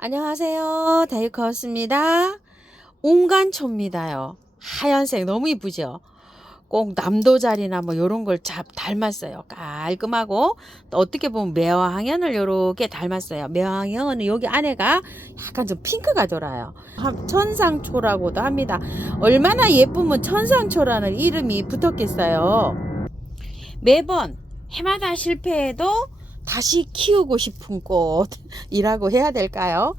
안녕하세요. 다이커스입니다. 옹간초입니다요. 하얀색 너무 이쁘죠? 꼭 남도자리나 뭐 요런 걸 닮았어요. 깔끔하고 또 어떻게 보면 매화항연을 요렇게 닮았어요. 매화항연은 여기 안에가 약간 좀 핑크가 돌아요. 천상초라고도 합니다. 얼마나 예쁘면 천상초라는 이름이 붙었겠어요. 매번 해마다 실패해도 다시 키우고 싶은 꽃이라고 해야 될까요?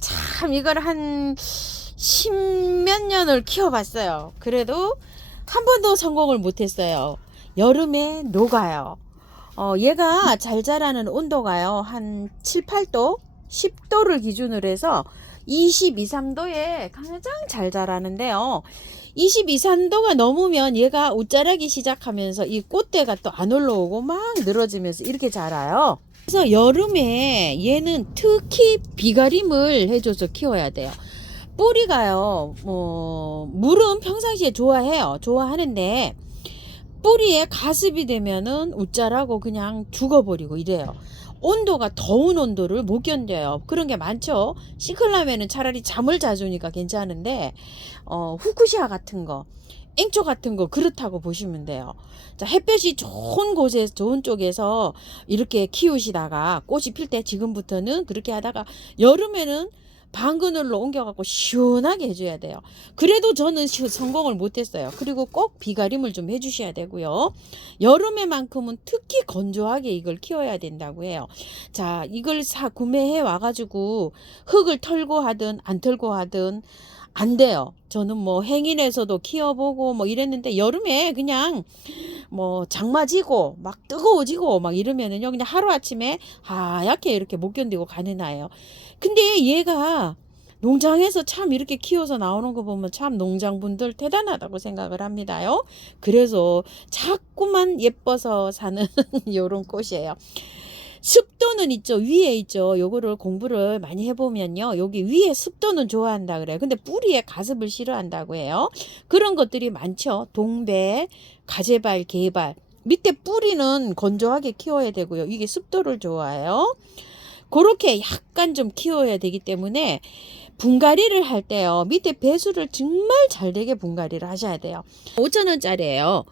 참 이걸 한 십몇 년을 키워봤어요. 그래도 한 번도 성공을 못했어요. 여름에 녹아요. 얘가 잘 자라는 온도가요 한 7, 8도 10도를 기준으로 해서 22, 3도에 가장 잘 자라는데요. 22, 3도가 넘으면 얘가 웃자라기 시작하면서 이 꽃대가 또 안 올라오고 막 늘어지면서 이렇게 자라요. 그래서 여름에 얘는 특히 비가림을 해줘서 키워야 돼요. 뿌리가요, 물은 평상시에 좋아하는데, 뿌리에 가습이 되면은 웃자라고 그냥 죽어버리고 이래요. 온도가 더운 온도를 못 견뎌요. 그런 게 많죠. 시클라면은 차라리 잠을 자주니까 괜찮은데, 후쿠시아 같은 거, 앵초 같은 거 그렇다고 보시면 돼요. 자, 햇볕이 좋은 곳에 좋은 쪽에서 이렇게 키우시다가 꽃이 필 때 지금부터는 그렇게 하다가 여름에는 방그늘로 옮겨갖고 시원하게 해줘야 돼요. 그래도 저는 성공을 못했어요. 그리고 꼭 비가림을 좀 해주셔야 되고요. 여름에만큼은 특히 건조하게 이걸 키워야 된다고 해요. 자, 이걸 구매해 와가지고 흙을 털고 하든 안 털고 하든 안 돼요. 저는 뭐 행인에서도 키워보고 뭐 이랬는데 여름에 그냥 뭐 장마지고 막 뜨거워지고 막 이러면은요 그냥 하루아침에 하얗게 이렇게 못 견디고 가는 아예요. 근데 얘가 농장에서 참 이렇게 키워서 나오는 거 보면 참 농장분들 대단하다고 생각을 합니다요. 그래서 자꾸만 예뻐서 사는 요런 꽃이에요. 습도는 있죠. 위에 있죠. 요거를 공부를 많이 해보면요. 여기 위에 습도는 좋아한다 그래요. 근데 뿌리에 가습을 싫어한다고 해요. 그런 것들이 많죠. 동배, 가재발, 개발. 밑에 뿌리는 건조하게 키워야 되고요. 이게 습도를 좋아해요. 그렇게 약간 좀 키워야 되기 때문에 분갈이를 할 때요. 밑에 배수를 정말 잘 되게 분갈이를 하셔야 돼요. 5,000원짜리예요.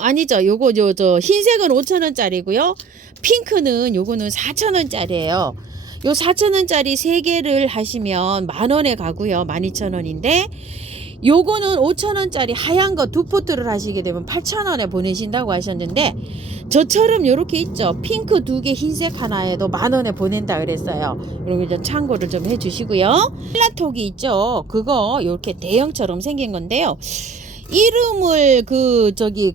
아니죠. 요거 저 흰색은 5,000원짜리고요. 핑크는 요거는 4,000원짜리예요. 요 4,000원짜리 3개를 하시면 만원에 가고요. 12,000원인데 요거는 5,000원짜리 하얀 거 2포트를 하시게 되면 8,000원에 보내신다고 하셨는데 저처럼 요렇게 있죠. 핑크 2개 흰색 하나에도 만원에 보낸다 그랬어요. 그럼 좀 참고를 좀 해주시고요. 필라톡이 있죠. 그거 요렇게 대형처럼 생긴 건데요. 이름을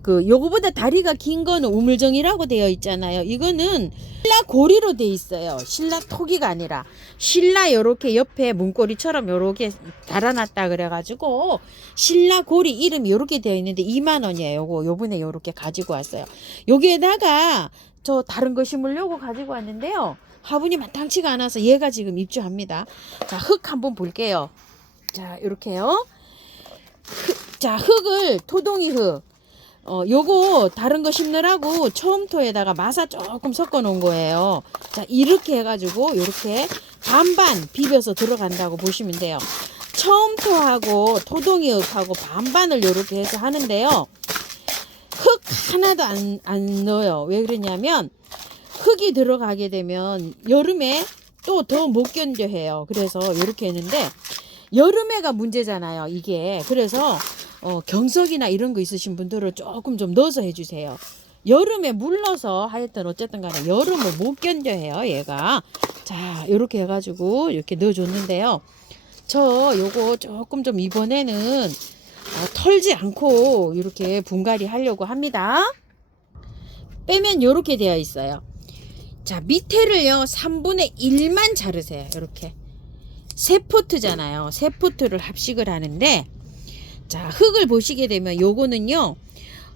요거보다 다리가 긴 거는 우물정이라고 되어 있잖아요. 이거는 신라 고리로 되어 있어요. 신라 토기가 아니라 신라 요렇게 옆에 문고리처럼 요렇게 달아놨다 그래가지고 신라 고리 이름이 요렇게 되어 있는데 2만원이에요. 요번에 요렇게 가지고 왔어요. 여기에다가 저 다른 거 심으려고 가지고 왔는데요. 화분이 마땅치가 않아서 얘가 지금 입주합니다. 자, 흙 한번 볼게요. 자, 요렇게요. 자, 흙을 토동이 흙. 요거 다른 거 심느라고 처음토에다가 마사 조금 섞어 놓은 거예요. 자, 이렇게 해가지고 이렇게 반반 비벼서 들어간다고 보시면 돼요. 처음토하고 토동이 흙하고 반반을 이렇게 해서 하는데요. 흙 하나도 안 넣어요. 왜 그러냐면 흙이 들어가게 되면 여름에 또 더 못 견뎌 해요. 그래서 이렇게 했는데 여름에가 문제잖아요. 이게. 그래서 경석이나 이런 거 있으신 분들은 조금 좀 넣어서 해주세요. 여름에 물러서 하여튼 어쨌든 간에 여름을 못 견뎌 해요. 얘가. 자, 요렇게 해가지고 이렇게 넣어줬는데요. 저 요거 조금 좀 이번에는 털지 않고 이렇게 분갈이 하려고 합니다. 빼면 요렇게 되어 있어요. 자, 밑에를요 3분의 1만 자르세요. 이렇게 3포트잖아요. 3포트를 합식을 하는데 자, 흙을 보시게 되면 요거는요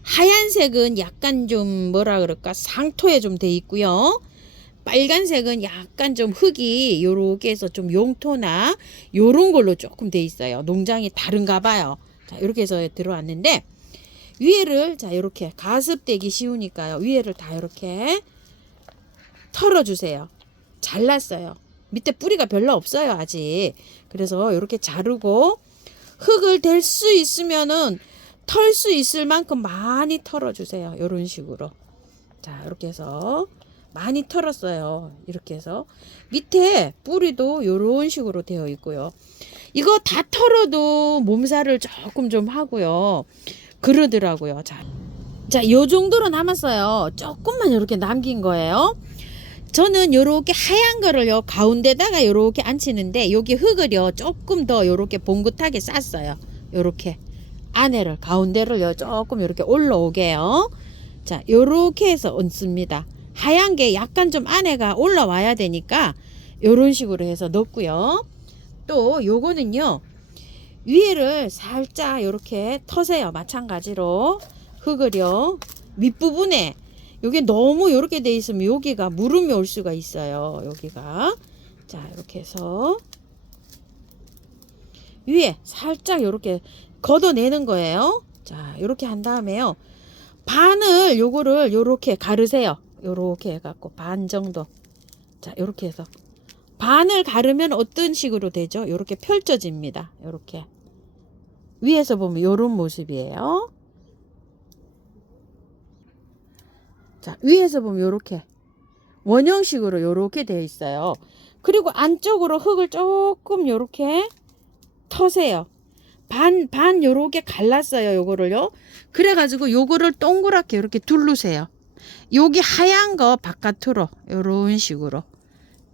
하얀색은 약간 좀 뭐라 그럴까 상토에 좀 돼 있고요. 빨간색은 약간 좀 흙이 요렇게 해서 좀 용토나 요런 걸로 조금 돼 있어요. 농장이 다른가 봐요. 자, 이렇게 해서 들어왔는데 위에를 자 이렇게 가습되기 쉬우니까요. 위에를 다 이렇게 털어주세요. 잘랐어요. 밑에 뿌리가 별로 없어요 아직. 그래서 이렇게 자르고 흙을 댈 수 있으면은 털 수 있을 만큼 많이 털어주세요. 이런 식으로. 자 이렇게 해서 많이 털었어요. 이렇게 해서 밑에 뿌리도 이런 식으로 되어 있고요. 이거 다 털어도 몸살을 조금 좀 하고요. 그러더라고요. 자, 요 정도로 남았어요. 조금만 이렇게 남긴 거예요. 저는 요렇게 하얀 거를요 가운데다가 요렇게 앉히는데 여기 흙을요 조금 더 요렇게 봉긋하게 쌌어요. 요렇게 안에를 가운데를요 조금 요렇게 올라오게요. 자 요렇게 해서 얹습니다. 하얀 게 약간 좀 안에가 올라와야 되니까 요런 식으로 해서 넣고요. 또 요거는요 위에를 살짝 요렇게 터세요. 마찬가지로 흙을요 윗부분에 요게 너무 요렇게 돼 있으면 여기가 무름이 올 수가 있어요. 여기가 자 이렇게 해서 위에 살짝 요렇게 걷어내는 거예요. 자 요렇게 한 다음에요 반을 요거를 요렇게 가르세요. 요렇게 해갖고 반 정도. 자 요렇게 해서 반을 가르면 어떤 식으로 되죠? 요렇게 펼쳐집니다. 요렇게 위에서 보면 요런 모습이에요. 자 위에서 보면 요렇게 원형식으로 요렇게 되어 있어요. 그리고 안쪽으로 흙을 조금 요렇게 터세요. 반 요렇게 갈랐어요. 요거를요. 그래가지고 요거를 동그랗게 이렇게 두르세요. 여기 하얀 거 바깥으로 요런 식으로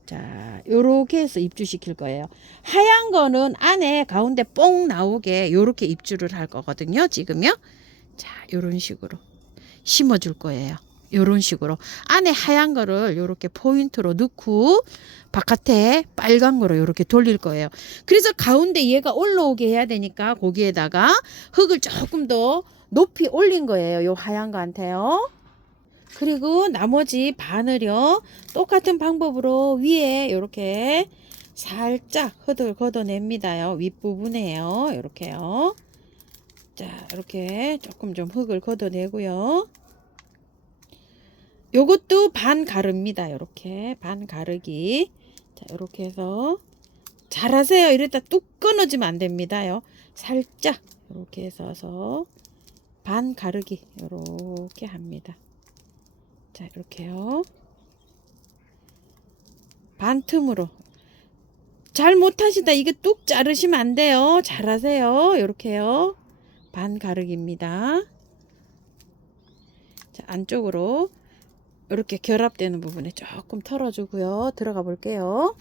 자 요렇게 해서 입주시킬 거예요. 하얀 거는 안에 가운데 뽕 나오게 요렇게 입주를 할 거거든요. 지금요. 자 요런 식으로 심어 줄 거예요. 요런 식으로 안에 하얀 거를 요렇게 포인트로 넣고 바깥에 빨간 거로 요렇게 돌릴 거예요. 그래서 가운데 얘가 올라오게 해야 되니까 거기에다가 흙을 조금 더 높이 올린 거예요. 요 하얀 거한테요. 그리고 나머지 반을요 똑같은 방법으로 위에 요렇게 살짝 흙을 걷어냅니다요. 윗부분에요. 요렇게요. 자 이렇게 조금 좀 흙을 걷어내고요. 요것도 반 가릅니다. 요렇게 반 가르기. 자 요렇게 해서 잘하세요. 이랬다 뚝 끊어지면 안 됩니다요. 살짝 요렇게 해서 반 가르기 요렇게 합니다. 자 이렇게요. 반 틈으로 잘 못하시다 이게 뚝 자르시면 안 돼요. 잘하세요. 요렇게요. 반 가르기입니다. 자 안쪽으로 이렇게 결합되는 부분에 조금 털어주고요. 들어가 볼게요.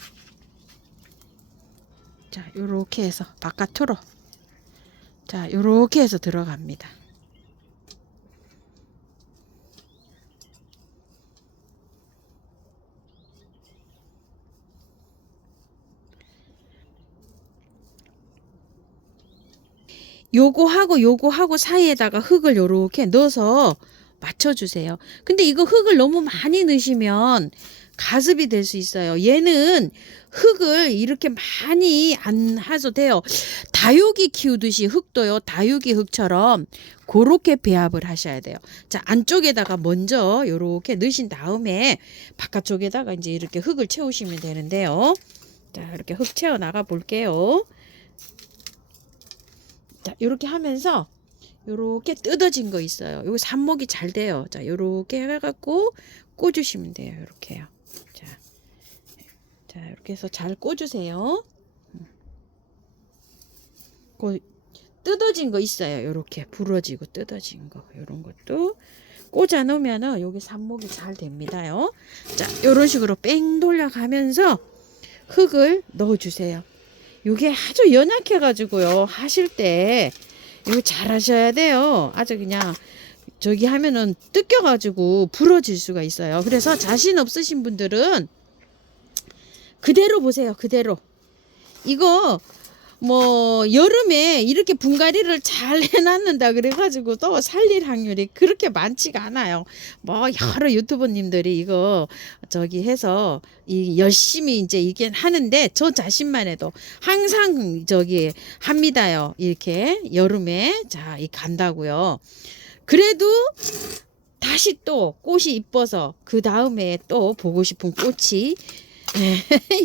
자 요렇게 해서 바깥으로 자 요렇게 해서 들어갑니다. 요거하고 사이에다가 흙을 요렇게 넣어서 맞춰주세요. 근데 이거 흙을 너무 많이 넣으시면 가습이 될 수 있어요. 얘는 흙을 이렇게 많이 안 하셔도 돼요. 다육이 키우듯이 흙도요. 다육이 흙처럼 그렇게 배합을 하셔야 돼요. 자 안쪽에다가 먼저 요렇게 넣으신 다음에 바깥쪽에다가 이제 이렇게 흙을 채우시면 되는데요. 자 이렇게 흙 채워 나가 볼게요. 자 이렇게 하면서 요렇게 뜯어진 거 있어요. 요거 삽목이 잘 돼요. 자 요렇게 해갖고 꽂으시면 돼요. 요렇게요. 자 이렇게 해서 잘 꽂으세요. 뜯어진 거 있어요. 요렇게 부러지고 뜯어진 거 요런 것도 꽂아 놓으면은 여기 삽목이 잘 됩니다요. 자 요런 식으로 뺑 돌려가면서 흙을 넣어 주세요. 요게 아주 연약해 가지고요 하실 때 이거 잘 하셔야 돼요. 아주 그냥 저기 하면은 뜯겨 가지고 부러질 수가 있어요. 그래서 자신 없으신 분들은 그대로 보세요. 그대로 이거 뭐 여름에 이렇게 분갈이를 잘 해놨는다 그래가지고 또 살릴 확률이 그렇게 많지가 않아요. 뭐 여러 유튜버님들이 이거 저기 해서 이 열심히 이제 이게 하는데 저 자신만 해도 항상 저기 합니다요. 이렇게 여름에 자 이 간다고요. 그래도 다시 또 꽃이 이뻐서 그 다음에 또 보고 싶은 꽃이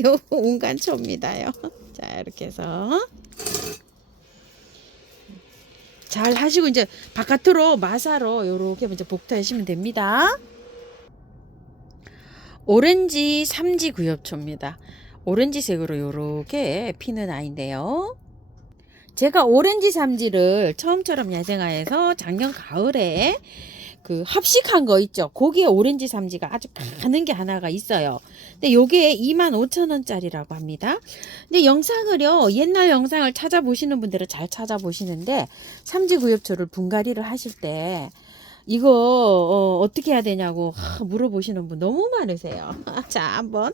요 운간초입니다요. 자, 이렇게 해서 잘 하시고 이제 바깥으로 마사로 요렇게 먼저 복사하시면 됩니다. 오렌지 삼지 구엽초입니다. 오렌지색으로 요렇게 피는 아이인데요. 제가 오렌지 삼지를 처음처럼 야생화에서 작년 가을에 그 합식한 거 있죠. 거기에 오렌지 삼지가 아주 가는 게 하나가 있어요. 근데 요게 25,000원짜리라고 합니다. 근데 영상을요, 옛날 영상을 찾아보시는 분들은 잘 찾아보시는데 삼지 구엽초를 분갈이를 하실 때 이거 어떻게 해야 되냐고 물어보시는 분 너무 많으세요. 자, 한번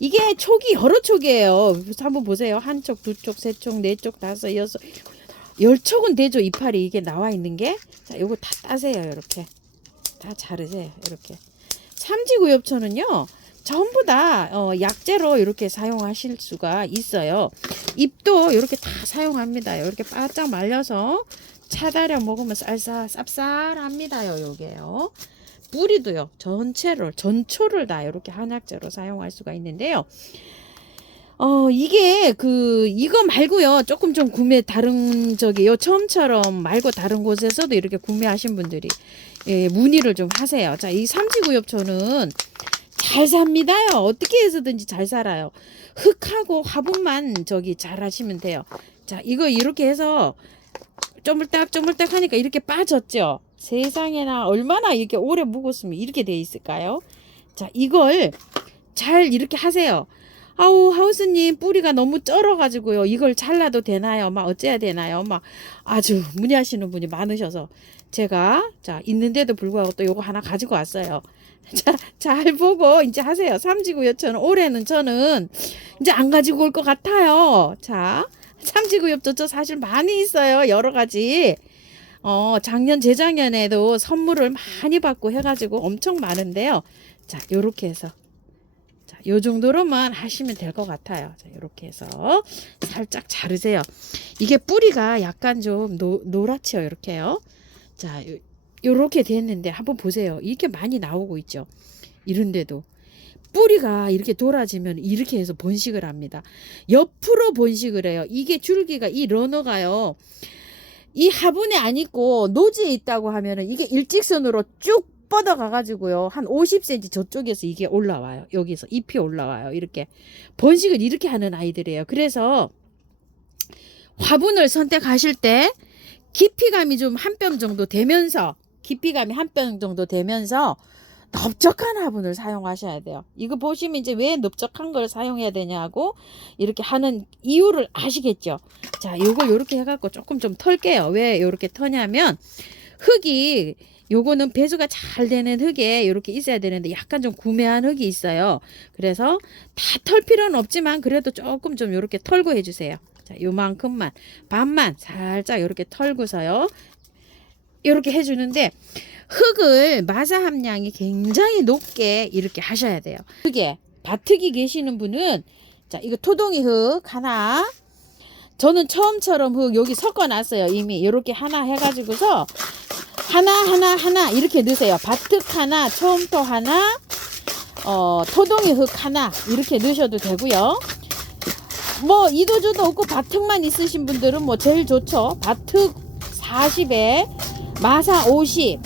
이게 촉이 여러 촉이에요. 한번 보세요. 한 촉, 두 촉, 세 촉, 네 촉, 다섯, 여섯, 열 촉은 되죠. 이파리 이게 나와 있는 게. 자, 요거 다 따세요. 이렇게 다 자르세요. 이렇게 삼지구엽초는요 전부 다 약재로 이렇게 사용하실 수가 있어요. 잎도 이렇게 다 사용합니다. 이렇게 바짝 말려서 차다려 먹으면 쌉쌀합니다요. 요게요. 뿌리도요. 전초를 다 이렇게 한약재로 사용할 수가 있는데요. 이게 이거 말고요. 조금 좀 다른 요 처음처럼 말고 다른 곳에서도 이렇게 구매하신 분들이 예, 문의를 좀 하세요. 자, 이 삼지구엽초는 잘 삽니다요. 어떻게 해서든지 잘 살아요. 흙하고 화분만 잘 하시면 돼요. 자, 이거 이렇게 해서 쪼물딱 하니까 이렇게 빠졌죠. 세상에나 얼마나 이렇게 오래 묵었으면 이렇게 돼 있을까요? 자, 이걸 잘 이렇게 하세요. 아우, 하우스님 뿌리가 너무 쩔어가지고요. 이걸 잘라도 되나요? 막 어째야 되나요? 막 아주 문의하시는 분이 많으셔서 제가 있는데도 불구하고 또 요거 하나 가지고 왔어요. 자, 잘 보고 이제 하세요. 삼지구엽초는 올해는 저는 이제 안 가지고 올 것 같아요. 자, 삼지구엽초 저 사실 많이 있어요. 여러 가지. 작년, 재작년에도 선물을 많이 받고 해가지고 엄청 많은데요. 자, 요렇게 해서. 자, 요 정도로만 하시면 될 것 같아요. 자, 요렇게 해서 살짝 자르세요. 이게 뿌리가 약간 좀 노랗죠. 이렇게요. 자, 요렇게 됐는데 한번 보세요. 이렇게 많이 나오고 있죠. 이런데도. 뿌리가 이렇게 돌아지면 이렇게 해서 번식을 합니다. 옆으로 번식을 해요. 이게 줄기가 이 러너가요. 이 화분에 안 있고 노지에 있다고 하면은 이게 일직선으로 쭉 뻗어가 가지고요. 한 50cm 저쪽에서 이게 올라와요. 여기서 잎이 올라와요. 이렇게 번식을 이렇게 하는 아이들이에요. 그래서 화분을 선택하실 때 깊이감이 좀 한 뼘 정도 되면서 넓적한 화분을 사용하셔야 돼요. 이거 보시면 이제 왜 넓적한 걸 사용해야 되냐고 이렇게 하는 이유를 아시겠죠? 자, 요거 요렇게 해갖고 조금 좀 털게요. 왜 요렇게 터냐면 흙이 요거는 배수가 잘 되는 흙에 이렇게 있어야 되는데 약간 좀 구매한 흙이 있어요. 그래서 다 털 필요는 없지만 그래도 조금 좀 이렇게 털고 해주세요. 자, 요만큼만 반만 살짝 이렇게 털고서요. 이렇게 해주는데 흙을 마사 함량이 굉장히 높게 이렇게 하셔야 돼요. 흙에 밭흙이 계시는 분은 자, 이거 토동이 흙 하나. 저는 처음처럼 흙 여기 섞어놨어요. 이미 이렇게 하나 해가지고서 하나 이렇게 넣으세요. 밭흙 하나, 처음토 하나, 토동이 흙 하나 이렇게 넣으셔도 되고요. 뭐 이도저도 없고 밭흙만 있으신 분들은 뭐 제일 좋죠. 밭흙 40에 마사 50.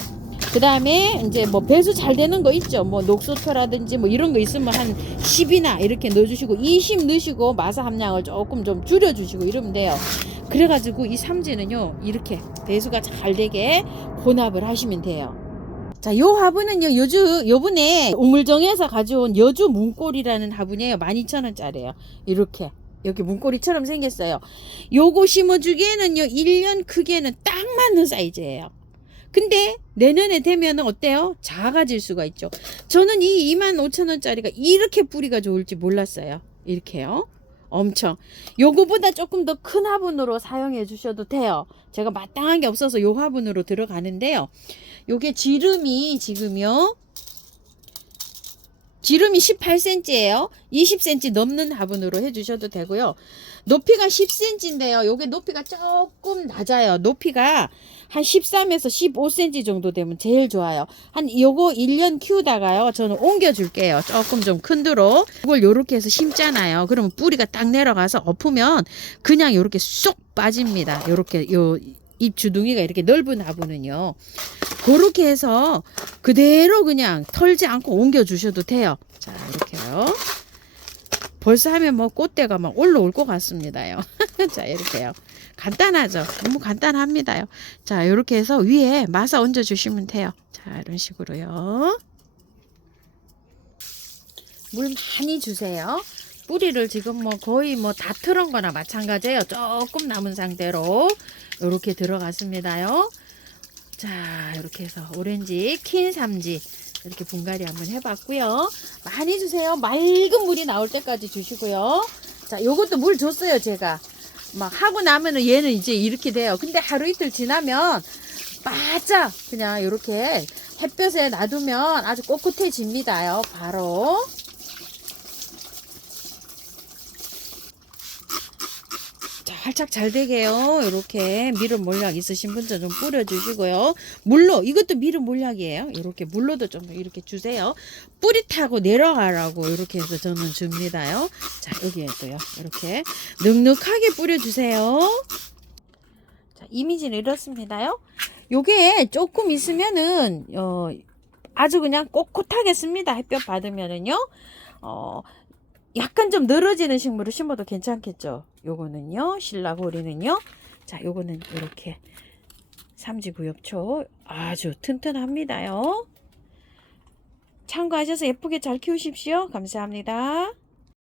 그 다음에 이제 뭐 배수 잘 되는 거 있죠. 뭐 녹수토라든지 뭐 이런 거 있으면 한 10이나 이렇게 넣어주시고 20 넣으시고 마사 함량을 조금 좀 줄여주시고 이러면 돼요. 그래가지고 이 삼지는요 이렇게 배수가 잘 되게 혼합을 하시면 돼요. 자, 요 화분은요 요번에 우물정에서 가져온 여주 문골이라는 화분이에요. 12,000원짜리예요. 이렇게 여기 문고리처럼 생겼어요. 요거 심어주기에는요 1년 크기에는 딱 맞는 사이즈예요. 근데 내년에 되면은 어때요? 작아질 수가 있죠. 저는 이 25,000원짜리가 이렇게 뿌리가 좋을지 몰랐어요. 이렇게요. 엄청. 요거보다 조금 더 큰 화분으로 사용해 주셔도 돼요. 제가 마땅한 게 없어서 요 화분으로 들어가는데요. 요게 지름이 지금요 지름이 18cm예요. 20cm 넘는 화분으로 해주셔도 되고요. 높이가 10cm인데요. 요게 높이가 조금 낮아요. 높이가 한 13에서 15cm 정도 되면 제일 좋아요. 한 요거 1년 키우다가요. 저는 옮겨줄게요. 조금 좀 큰 데로. 이걸 요렇게 해서 심잖아요. 그러면 뿌리가 딱 내려가서 엎으면 그냥 요렇게 쏙 빠집니다. 요렇게 요 잎 주둥이가 이렇게 넓은 화분은요. 그렇게 해서 그대로 그냥 털지 않고 옮겨 주셔도 돼요. 자, 이렇게요. 벌써 하면 뭐 꽃대가 막 올라올 것 같습니다요. 자, 이렇게요. 간단하죠. 너무 간단합니다요. 자, 이렇게 해서 위에 마사 얹어 주시면 돼요. 자, 이런 식으로요. 물 많이 주세요. 뿌리를 지금 뭐 거의 뭐 다 틀은 거나 마찬가지예요. 조금 남은 상태로 이렇게 들어갔습니다요. 자, 이렇게 해서 오렌지, 킨 삼지 이렇게 분갈이 한번 해봤고요. 많이 주세요. 맑은 물이 나올 때까지 주시고요. 자, 요것도 물 줬어요, 제가. 막 하고 나면은 얘는 이제 이렇게 돼요. 근데 하루 이틀 지나면 바짝 그냥 이렇게 햇볕에 놔두면 아주 꼿꼿해집니다요. 바로. 살짝 잘 되게요. 이렇게 미름 몰약 있으신 분들 좀 뿌려주시고요. 물로 이것도 미름 몰약이에요. 이렇게 물로도 좀 이렇게 주세요. 뿌리 타고 내려가라고 이렇게 해서 저는 줍니다요. 자, 여기에도요. 이렇게 넉넉하게 뿌려주세요. 자, 이미지는 이렇습니다요. 요게 조금 있으면은 아주 그냥 꼿꼿하겠습니다. 햇볕 받으면은요. 약간 좀 늘어지는 식물을 심어도 괜찮겠죠. 요거는요. 신라고리는요. 자, 요거는 이렇게 삼지구엽초 아주 튼튼합니다요. 참고하셔서 예쁘게 잘 키우십시오. 감사합니다.